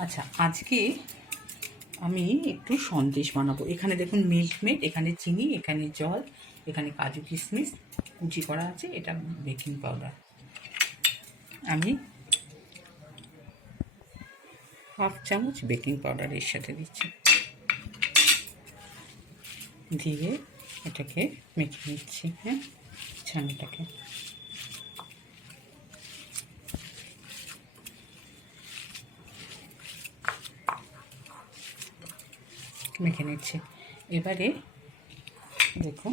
আচ্ছা, আজকে আমি একটু সন্দেশ বানাবো। এখানে দেখুন মিল্ক মেড, এখানে চিনি, এখানে জল, এখানে কাজু কিশমিশ কুচি করা আছে, এটা বেকিং পাউডার। আমি হাফ চামচ বেকিং পাউডার এর সাথে দিচ্ছি, দিয়ে এটাকে মেখে নিচ্ছি। হ্যাঁ, ছানাটাকে মেখে নিচ্ছি। এবারে দেখুন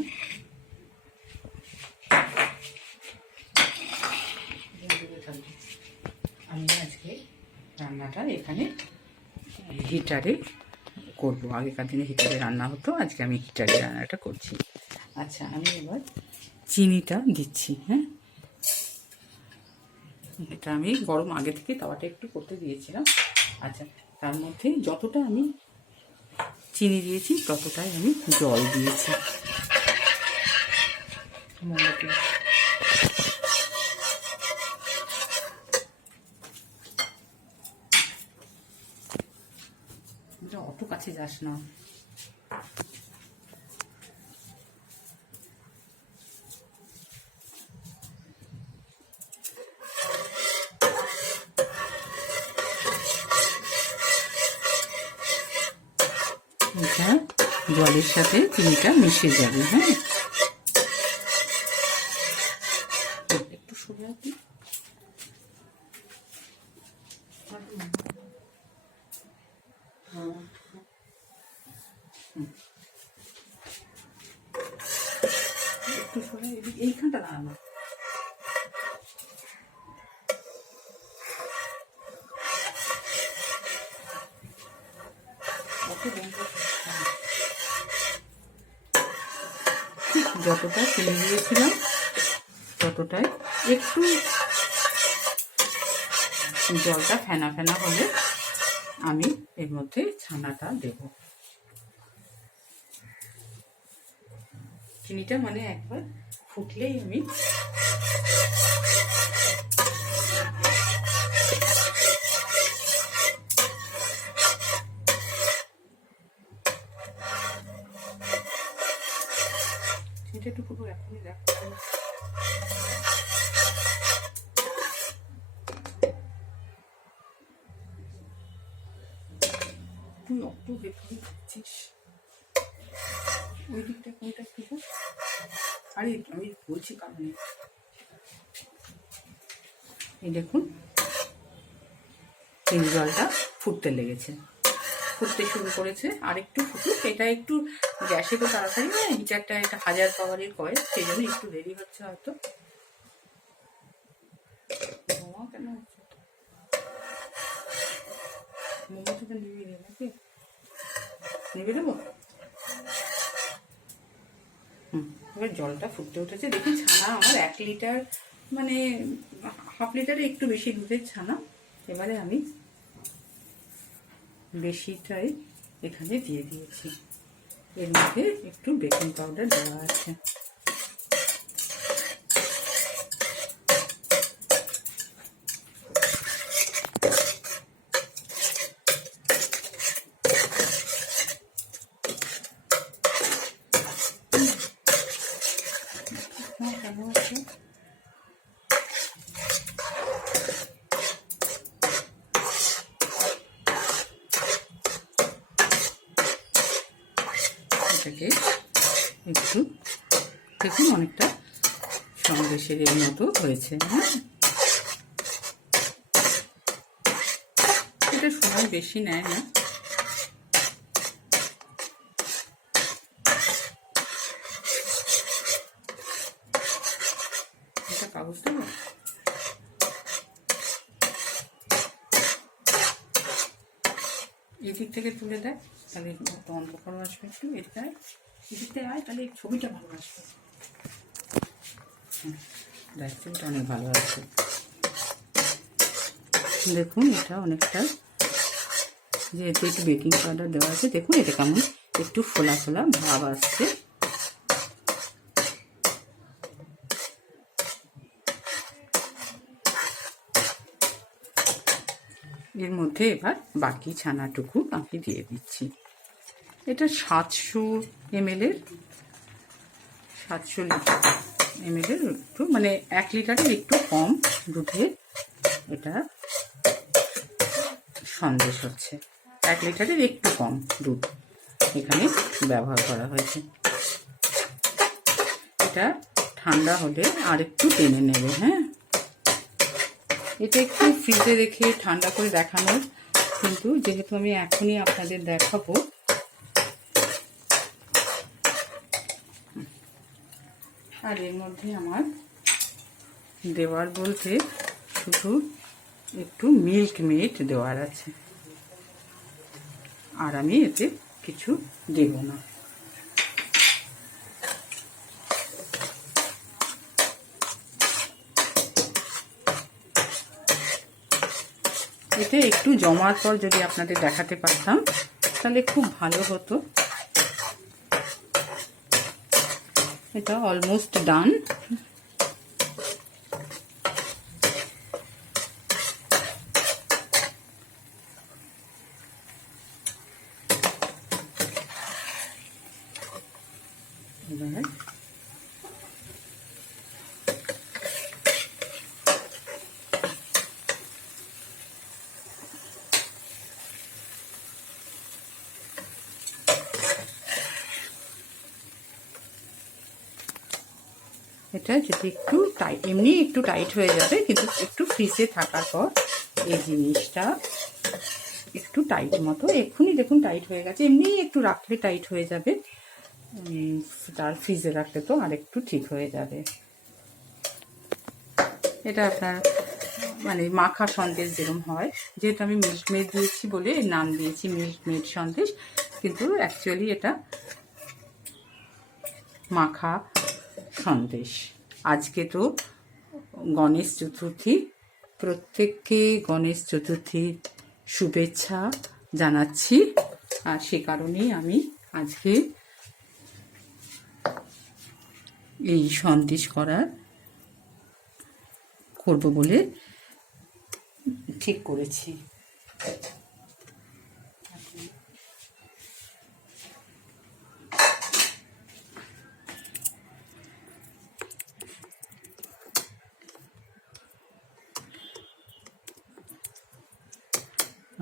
আমি আজকে রান্নাটা এখানে হিটারে করবো। আগেকার দিনে হিটারে রান্না হতো, আজকে আমি হিটারে রান্নাটা করছি। আচ্ছা, আমি এবার চিনিটা দিচ্ছি। হ্যাঁ, এটা আমি গরম আগে থেকে তাওয়াটা একটু করতে দিয়েছিলাম। আচ্ছা, তার মধ্যে যতটা আমি চিনি দিয়েছি ততটাই আমি জল দিয়েছি। অত কাছে যাস না। এটা জলের সাথে চিনিটা মিশে যাবে। হ্যাঁ, একটু সরে রাখি। একটু সরে, এইখানটা দাঁড়ানো। যতটা চিনি দিয়েছিলাম ততটাই, একটু জলটা ফেনা ফেনা হলে আমি এর মধ্যে ছানাটা দেব। চিনিটা মানে একবার ফুটলেই আমি চিনিটা একটু ফুটবো এখনই দেখ। তুই অত বেশি খাচ্ছিস, ওই দিকটা কোনটা খেতে? আরে আমি বলছি কারণে, এই দেখুন চিনি জলটা ফুটতে লেগেছে, ফুটতে শুরু করেছে। আর একটু ফুটুক, এটা একটু গ্যাসে তো তাড়াতাড়ি না, হিটারটা একটা 1000 পাওয়ারের কয়েল, সেই জন্য একটু দেরি হচ্ছে হয়তো। কেন হচ্ছে মোমোটা নিবি নাকি? নিবি দেবো। এবার জলটা ফুটতে উঠেছে, দেখি ছানা আমার 1 লিটার মানে হাফ লিটারে একটু বেশি দুধের ছানা। এবারে আমি বেশিটাই এখানে দিয়ে দিয়েছি, এর মধ্যে একটু বেকিং পাউডার দেওয়া আছে। এটাকে একটু দেখুন অনেকটা সন্দেশের এর মতো হয়েছে। হ্যাঁ, এটা সময় বেশি নেয় না। এটা কাগজ দেবো, এদিক থেকে তুলে দেয়, তাহলে অন্ধকার আসবে। একটু এদিকে আয়, এদিকতে আয়, তাহলে ছবিটা ভালো আসবে। দেখ, ছবিটা অনেক ভালো আসবে। দেখুন এটা অনেকটা, যেহেতু একটু বেকিং পাউডার দেওয়া আছে, দেখুন এটা কেমন একটু ফোলা ফোলা ভাব আসছে। এর মধ্যে এবার বাকি ছানাটুকু আমি দিয়ে দিচ্ছি। এটা 700 ml, 700 ml একটু মানে 1 লিটারের একটু কম দুধে এটা সন্দেশ হচ্ছে। 1 লিটারের একটু কম দুধ এখানে ব্যবহার করা হয়েছে। এটা ঠান্ডা হলে আর একটু টেনে নেবে। হ্যাঁ, এটা একটু ফ্রিজে রেখে ঠান্ডা করে দেখানোর, কিন্তু যেহেতু আমি এখনই আপনাদের দেখাবো, আর এর মধ্যে আমার দেওয়ার বলতে শুধু একটু মিল্ক মেড দেওয়ার আছে, আর আমি এতে কিছু দেব না। এতে একটু জমার পর যদি আপনাদের দেখাতে পারতাম তাহলে খুব ভালো হতো। এটা অলমোস্ট ডান। এবার এটা যদি একটু টাইট, এমনি একটু টাইট হয়ে যাবে, কিন্তু একটু ফ্রিজে থাকার পর এই জিনিসটা একটু টাইট মতো, এক্ষুনি দেখুন টাইট হয়ে গেছে, এমনি একটু রাখলে টাইট হয়ে যাবে, তার ফ্রিজে রাখলে তো আর একটু ঠিক হয়ে যাবে। এটা আপনার মানে মাখা সন্দেশ যেরকম হয়, যেহেতু আমি মিল্ক মেড দিয়েছি বলে এর নাম দিয়েছি মিল্ক মেড সন্দেশ, কিন্তু অ্যাকচুয়ালি এটা মাখা সন্দেশ। আজকে তো গণেশ চতুর্থী, প্রত্যেককে গণেশ চতুর্থীর শুভেচ্ছা জানাচ্ছি, আর সে কারণেই আমি আজকে এই সন্দেশ করব বলে ঠিক করেছি।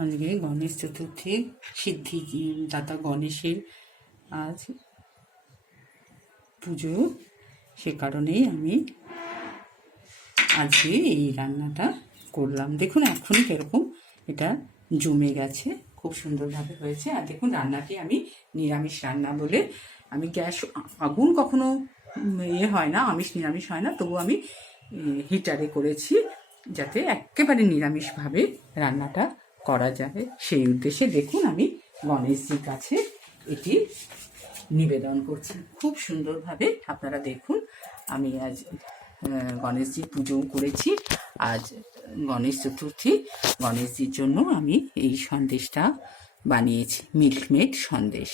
আজকে গণেশ চতুর্থী, সিদ্ধি দাতা গণেশের আজ পুজো, সে কারণেই আমি আজকে এই রান্নাটা করলাম। দেখুন এখনই কীরকম এটা জমে গেছে, খুব সুন্দরভাবে হয়েছে। আর দেখুন রান্নাটি আমি নিরামিষ রান্না বলে, আমি গ্যাস আগুন কখনো হয় না, আমিষ নিরামিষ হয় না, তবু আমি হিটারে করেছি যাতে একেবারে নিরামিষভাবে রান্নাটা করা যাবে, সেই উদ্দেশ্যে দেখুন আমি গণেশজির কাছে এটি নিবেদন করছি খুব সুন্দরভাবে। আপনারা দেখুন আমি আজ গণেশজির পুজোও করেছি, আজ গণেশ চতুর্থী, গণেশজির জন্য আমি এই সন্দেশটা বানিয়েছি, মিল্ক মেড সন্দেশ।